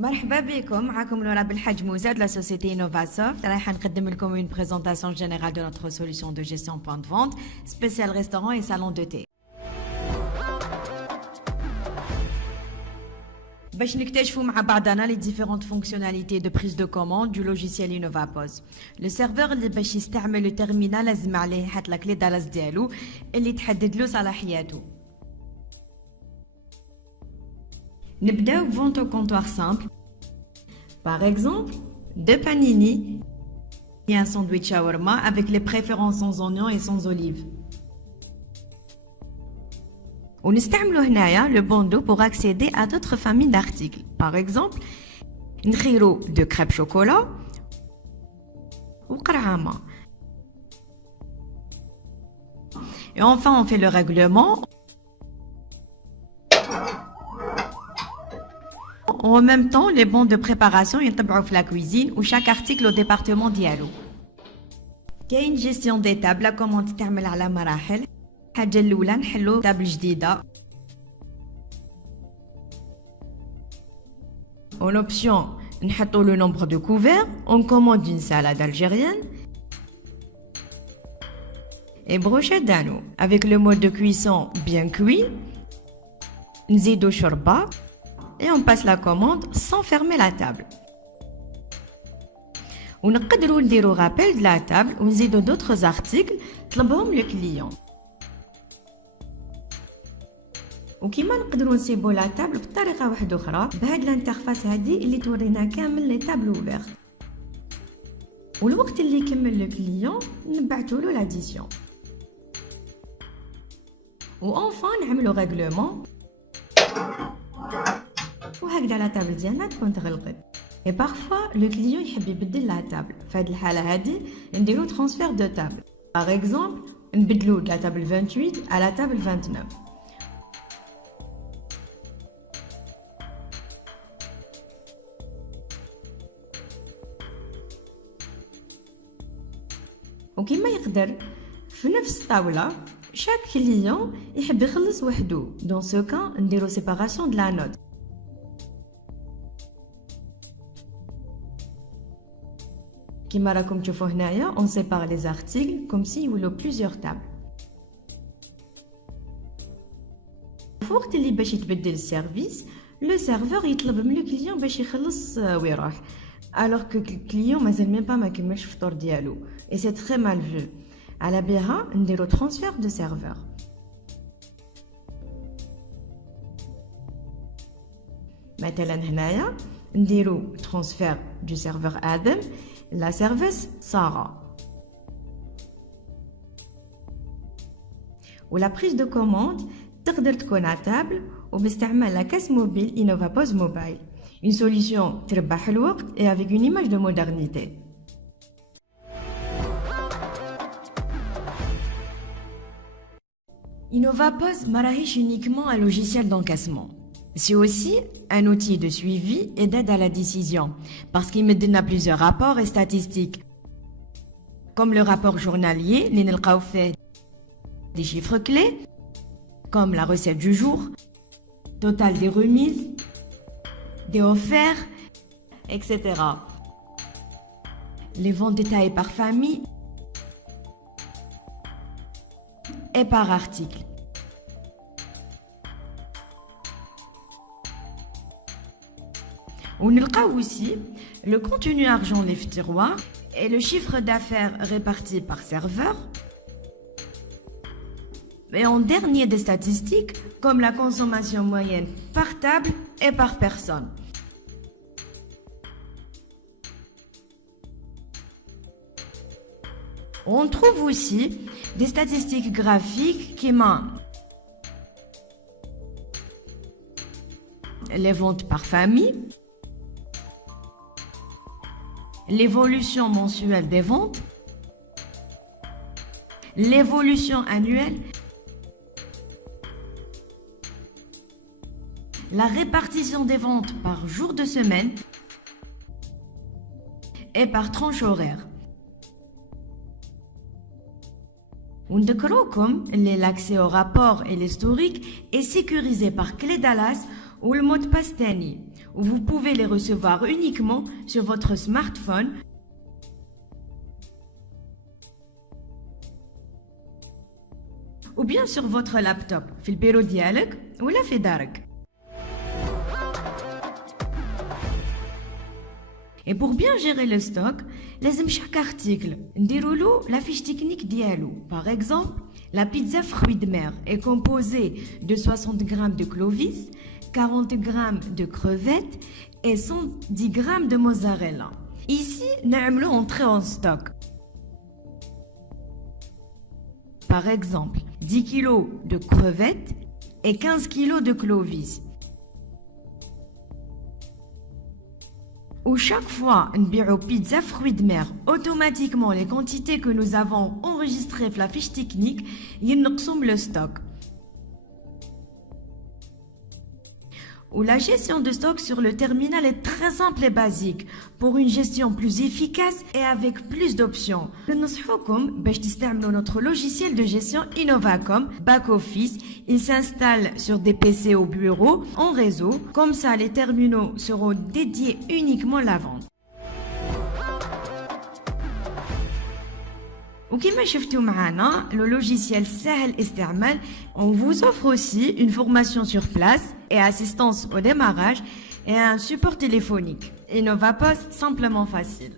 مرحبا بكم معكم لورا بالحاج موزة de la société Innovasoft. رايحة نقدم لكم une présentation générale de notre solution de gestion point de vente spécial restaurant et salon de thé. باش نكتشفوا مع بعضنا les différentes fonctionnalités de prise de commande du logiciel InnovaPOS. Le serveur اللي باش يستعمل الترمينال لازم عليه يحط لا كلي دالاس ديالو اللي تحدد له صلاحياته. نبداو vente au comptoir simple. Par exemple, deux panini et un sandwich shawarma avec les préférences sans oignons et sans olives. ونستعملو هنايا le bandeau pour accéder à d'autres familles d'articles. Par exemple, نخيرو de crêpes chocolat ou قرعامة. Et enfin, on fait le règlement. En même temps, les bons de préparation ينطبعوا في la cuisine ou chaque article au département ديالو. كاين gestion des tables. La commande تعمل على مراحل. الحاجة الأولى نحلو تابل جديدة. En option, نحطو le nombre de couverts. On commande une salade algérienne. Et brochette d'agneau. Avec le mode de cuisson bien cuit. نزيدو شوربة. Et on passe la commande sans fermer la table. ونقدروا نديروا rappel de la table ونزيدوا d'autres articles طلبهم le client. وكما نقدروا نسيبوا لا تابل بطريقه واحده اخرى بهاد الانترفاس هذه اللي تورينا كامل لي تابل اوفيرت. والوقت اللي يكمل لو كليون نبعثوا له لاديسيون. وانفان نعملوا ريغلومون وهكذا لا تابل ديالنا تكون تغلقت. اي بارفوا لو كليون يحب يبدل لا تابل. فهاد الحاله هذه نديرو ترانسفير دو تابل. باغ اكزومبل نبدلو لا تابل 28 على تابل 29. وكما يقدر في نفس الطاوله شاك كليون يحب يخلص وحده. دون سو كان نديرو سيباراسيون د لا نوت. كما راكم تشوفوا هنايا on sépare les articles comme si يولو plusieurs tables. في وقت اللي باش يتبدل السيرفيس لو سيرفور يطلب من لو كليون باش يخلص ويروح. alors que le client مازال même pas ما كملش الفطور ديالو et c'est très mal vu. على بها نديرو transfert de serveur. مثلا هنايا نديرو transfert du serveur Adam la serveuse Sarah. ولا prise de commande تقدر تكون à table وباستعمال la caisse mobile InnovaPOS Mobile. Une solution تربح الوقت et avec une image de modernité. InnovaPOS مراهيش uniquement un logiciel d'encaissement. C'est aussi un outil de suivi et d'aide à la décision parce qu'il me donne plusieurs rapports et statistiques. Comme le rapport journalier, اللي نلقاو فيه des chiffres clés comme la recette du jour, total des remises, des offerts, etc. Les ventes détaillées par famille et par article. On y aussi le contenu argent livre tiroir et le chiffre d'affaires réparti par serveur. Et en dernier des statistiques comme la consommation moyenne par table et par personne. On trouve aussi des statistiques graphiques qui montrent les ventes par famille, l'évolution mensuelle des ventes, l'évolution annuelle, la répartition des ventes par jour de semaine et par tranche horaire. ونذكروكم اللي l'accès au rapport et l'historique est sécurisé par clé Dallas ou le mot de passe تاني où vous pouvez les recevoir uniquement sur votre smartphone ou bien sur votre laptop, في البيرو ديالك ولا في دارك. Et pour bien gérer le stock, لازم chaque article نديروا له la fiche technique ديالو. Par exemple, la pizza fruits de mer est composée de 60 g de clovis, 40 g de crevettes et 110 g de mozzarella. Ici, نعملو entrer en stock. Par exemple, 10 kg de crevettes et 15 kg de clovis. Où chaque fois une pizza fruits de mer, automatiquement les quantités que nous avons enregistrées dans la fiche technique, ينقصوا le stock. Où la gestion de stock sur le terminal est très simple et basique pour une gestion plus efficace et avec plus d'options. Nous ننصحوكم باش تستعملوا notre logiciel de gestion Innovacom Back Office. Il s'installe sur des PC au bureau en réseau. Comme ça, les terminaux seront dédiés uniquement à la vente. وكما شفتوا معنا le logiciel سهل الاستعمال. On vous offre aussi une formation sur place et assistance au démarrage et un support téléphonique. InnovaPOS simplement facile.